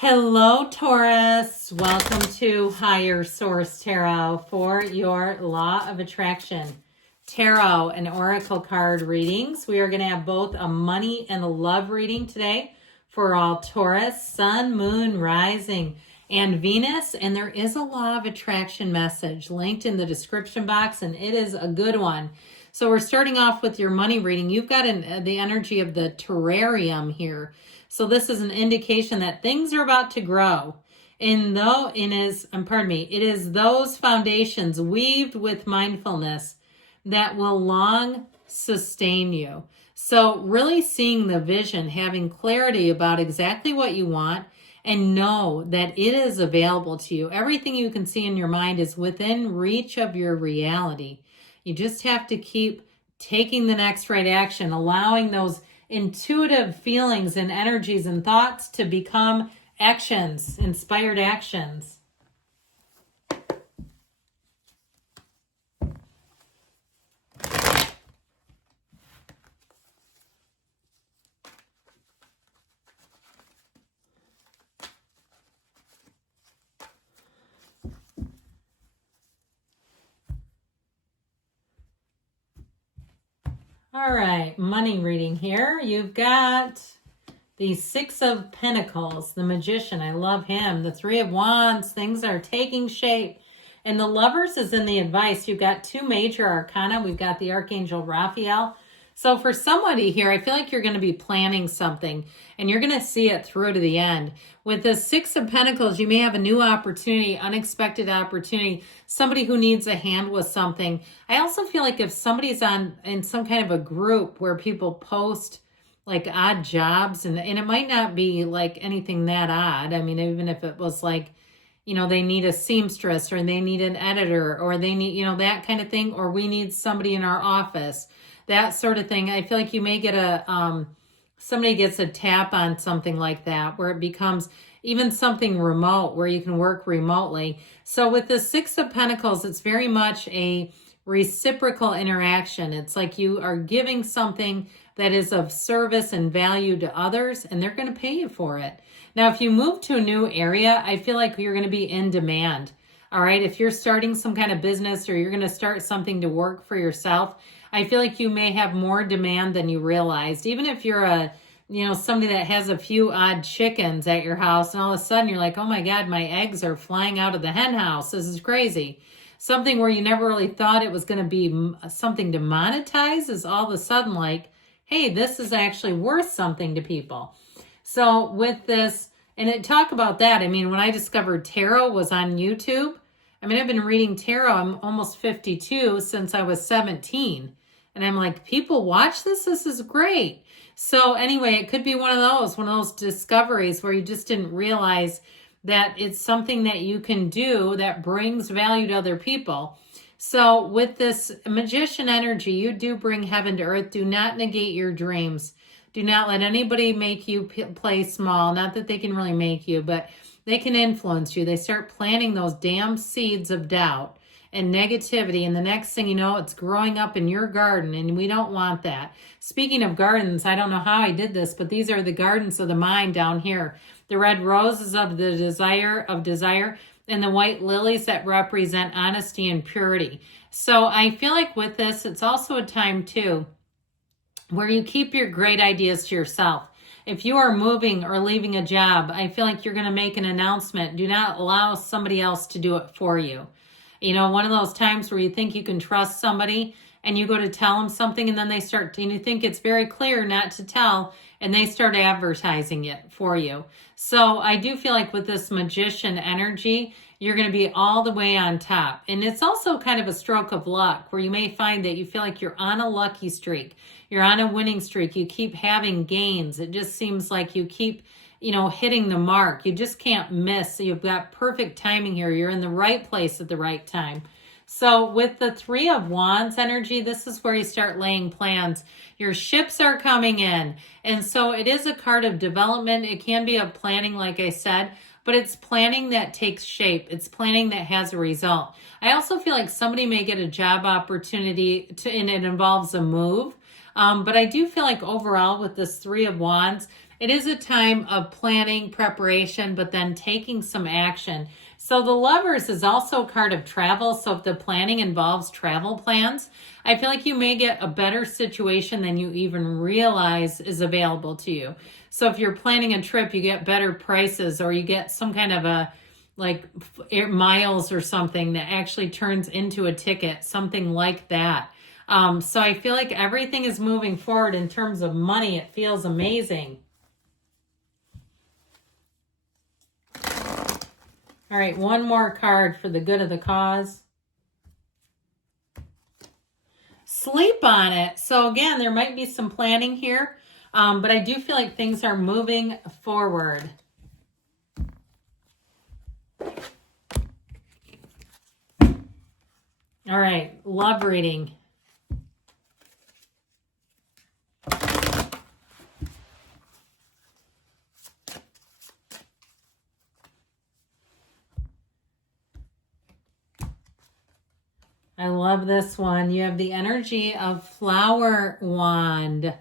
Hello, Taurus. Welcome to Higher Source Tarot for your Law of Attraction Tarot and Oracle card readings. We are going to have both a money and a love reading today for all Taurus, Sun, Moon, Rising, and Venus. And there is a Law of Attraction message linked in the description box, and it is a good one. So we're starting off with your money reading. You've got the energy of the terrarium here. So this is an indication that things are about to grow. It is those foundations weaved with mindfulness that will long sustain you. So really seeing the vision, having clarity about exactly what you want, and know that it is available to you. Everything you can see in your mind is within reach of your reality. You just have to keep taking the next right action, allowing those intuitive feelings and energies and thoughts to become actions, inspired actions. All right, money reading here. You've got the Six of Pentacles, the Magician. I love him. The Three of Wands, things are taking shape. And the Lovers is in the advice. You've got two major arcana. We've got the Archangel Raphael. So for somebody here, I feel like you're going to be planning something and you're going to see it through to the end. With the Six of Pentacles, you may have a new opportunity, unexpected opportunity, somebody who needs a hand with something. I also feel like if somebody's in some kind of a group where people post like odd jobs, and it might not be like anything that odd. I mean, even if it was like, they need a seamstress or they need an editor or they need, that kind of thing, or we need somebody in our office. That sort of thing. I feel like you may get somebody gets a tap on something like that where it becomes even something remote where you can work remotely. So with the Six of Pentacles, it's very much a reciprocal interaction. It's like you are giving something that is of service and value to others, and they're going to pay you for it. Now, if you move to a new area, I feel like you're going to be in demand. All right. If you're starting some kind of business or you're going to start something to work for yourself, I feel like you may have more demand than you realized. Even if you're somebody that has a few odd chickens at your house and all of a sudden you're like, oh my God, my eggs are flying out of the hen house. This is crazy. Something where you never really thought it was going to be something to monetize is all of a sudden like, hey, this is actually worth something to people. So with this, and talk about that. I mean, when I discovered tarot was on YouTube. I mean, I've been reading tarot. I'm almost 52 since I was 17. And I'm like, people watch this? This is great. So anyway, it could be one of those discoveries where you just didn't realize that it's something that you can do that brings value to other people. So with this Magician energy, you do bring heaven to earth. Do not negate your dreams. Do not let anybody make you play small. Not that they can really make you, but they can influence you. They start planting those damn seeds of doubt and negativity, and the next thing you know, it's growing up in your garden, and we don't want that. Speaking of gardens, I don't know how I did this, but these are the gardens of the mind down here. The red roses of the desire, and the white lilies that represent honesty and purity. So I feel like with this, it's also a time too where you keep your great ideas to yourself. If you are moving or leaving a job, I feel like you're going to make an announcement. Do not allow somebody else to do it for you. One of those times where you think you can trust somebody and you go to tell them something and then they start, and you think it's very clear not to tell, and they start advertising it for you. So I do feel like with this Magician energy, you're going to be all the way on top. And it's also kind of a stroke of luck where you may find that you feel like you're on a lucky streak. You're on a winning streak. You keep having gains. It just seems like you keep, hitting the mark. You just can't miss. You've got perfect timing here. You're in the right place at the right time. So with the Three of Wands energy, this is where you start laying plans. Your ships are coming in. And so it is a card of development. It can be a planning, like I said, but it's planning that takes shape. It's planning that has a result. I also feel like somebody may get a job opportunity and it involves a move. But I do feel like overall with this Three of Wands, It is a time of planning, preparation, but then taking some action. So the Lovers is also a card of travel. So if the planning involves travel plans, I feel like you may get a better situation than you even realize is available to you. So if you're planning a trip, you get better prices, or you get some kind of a like miles or something that actually turns into a ticket, something like that. So I feel like everything is moving forward in terms of money. It feels amazing. All right, one more card for the good of the cause. Sleep on it. So again, there might be some planning here, but I do feel like things are moving forward. All right, love reading. I love this one. You have the energy of Flower Wand.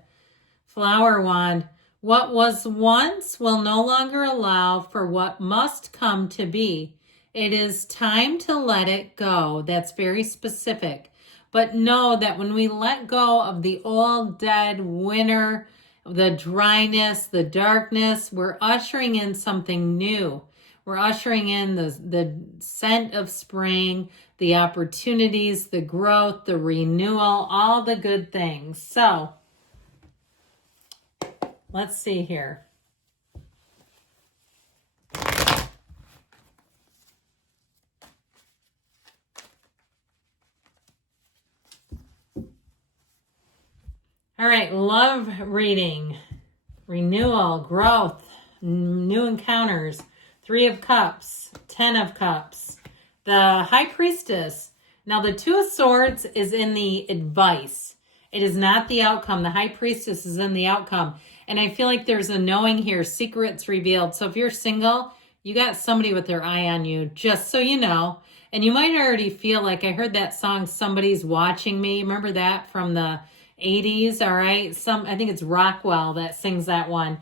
Flower Wand. What was once will no longer allow for what must come to be. It is time to let it go. That's very specific. But know that when we let go of the old, dead, winter, the dryness, the darkness, we're ushering in something new. We're ushering in the scent of spring, the opportunities, the growth, the renewal, all the good things. So let's see here. All right, love reading, renewal, growth, new encounters, 3 of Cups, 10 of Cups, the High Priestess. Now the 2 of Swords is in the advice. It is not the outcome. The High Priestess is in the outcome. And I feel like there's a knowing here, secrets revealed. So if you're single, you got somebody with their eye on you, just so you know. And you might already feel like, I heard that song, Somebody's Watching Me. Remember that from the 80s, all right? I think it's Rockwell that sings that one.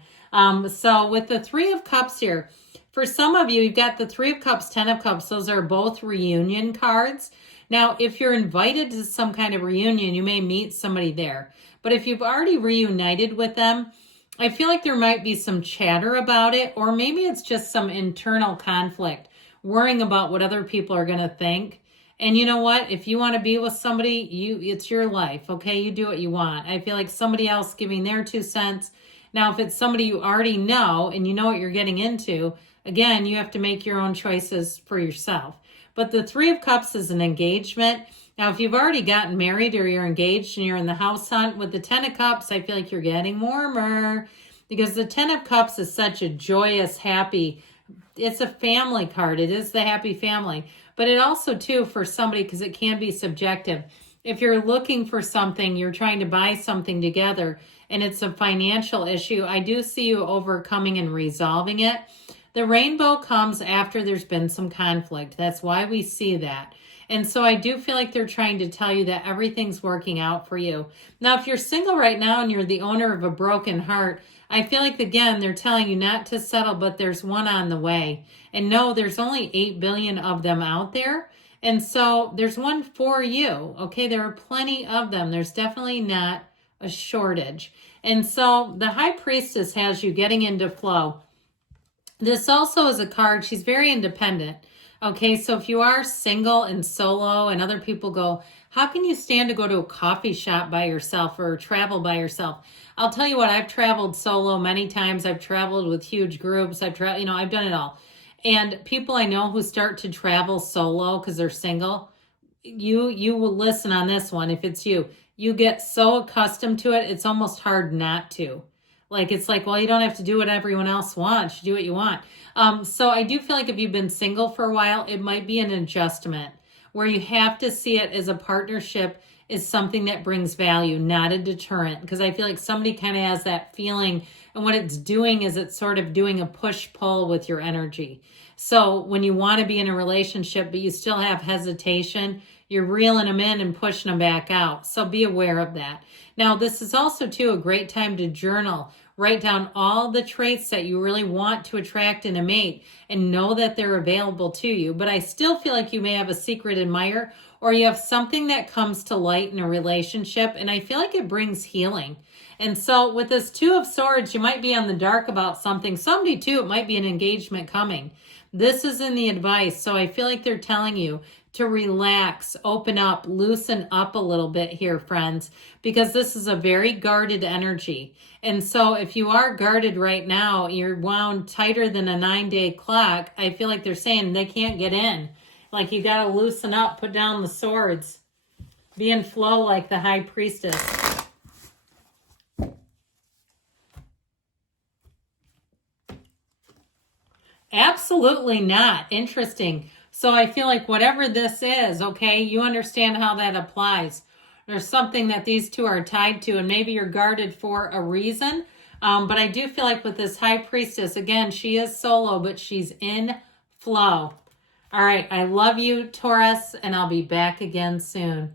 So with the 3 of Cups here, for some of you, you've got the 3 of Cups, 10 of Cups. Those are both reunion cards. Now, if you're invited to some kind of reunion, you may meet somebody there. But if you've already reunited with them, I feel like there might be some chatter about it, or maybe it's just some internal conflict, worrying about what other people are going to think. And you know what? If you want to be with somebody, it's your life, okay? You do what you want. I feel like somebody else giving their 2 cents. Now, if it's somebody you already know and you know what you're getting into, again, you have to make your own choices for yourself. But the 3 of Cups is an engagement. Now, if you've already gotten married or you're engaged and you're in the house hunt, with the 10 of Cups, I feel like you're getting warmer, because the 10 of Cups is such a joyous, happy, it's a family card. It is the happy family. But it also, too, for somebody, because it can be subjective, if you're looking for something, you're trying to buy something together, and it's a financial issue, I do see you overcoming and resolving it. The rainbow comes after there's been some conflict. That's why we see that. And so I do feel like they're trying to tell you that everything's working out for you. Now, if you're single right now and you're the owner of a broken heart, I feel like, again, they're telling you not to settle, but there's one on the way. And no, there's only 8 billion of them out there. And so there's one for you. Okay, there are plenty of them. There's definitely not a shortage. And so the High Priestess has you getting into flow. This also is a card, she's very independent. Okay, so if you are single and solo and other people go, how can you stand to go to a coffee shop by yourself or travel by yourself? I'll tell you what, I've traveled solo many times. I've traveled with huge groups. I've done it all. And people I know who start to travel solo because they're single, you will listen on this one. If it's you, you get so accustomed to it, it's almost hard not to. Like, it's like, well, you don't have to do what everyone else wants. You do what you want. So I do feel like if you've been single for a while, it might be an adjustment where you have to see it as a partnership, is something that brings value, not a deterrent. Because I feel like somebody kind of has that feeling, and what it's doing is it's sort of doing a push-pull with your energy. So when you want to be in a relationship, but you still have hesitation, you're reeling them in and pushing them back out. So be aware of that. Now, this is also, too, a great time to journal. Write down all the traits that you really want to attract in a mate and know that they're available to you. But I still feel like you may have a secret admirer, or you have something that comes to light in a relationship, and I feel like it brings healing. And so with this Two of Swords, you might be on the dark about something. Somebody too, it might be an engagement coming. This is in the advice. So I feel like they're telling you to relax, open up, loosen up a little bit here, friends, because this is a very guarded energy. And so if you are guarded right now, you're wound tighter than a 9-day clock. I feel like they're saying they can't get in. Like you got to loosen up, put down the swords, be in flow like the High Priestess. Absolutely not. Interesting. So I feel like whatever this is, okay, you understand how that applies. There's something that these two are tied to, and maybe you're guarded for a reason. But I do feel like with this High Priestess, again, she is solo, but she's in flow. All right, I love you, Taurus, and I'll be back again soon.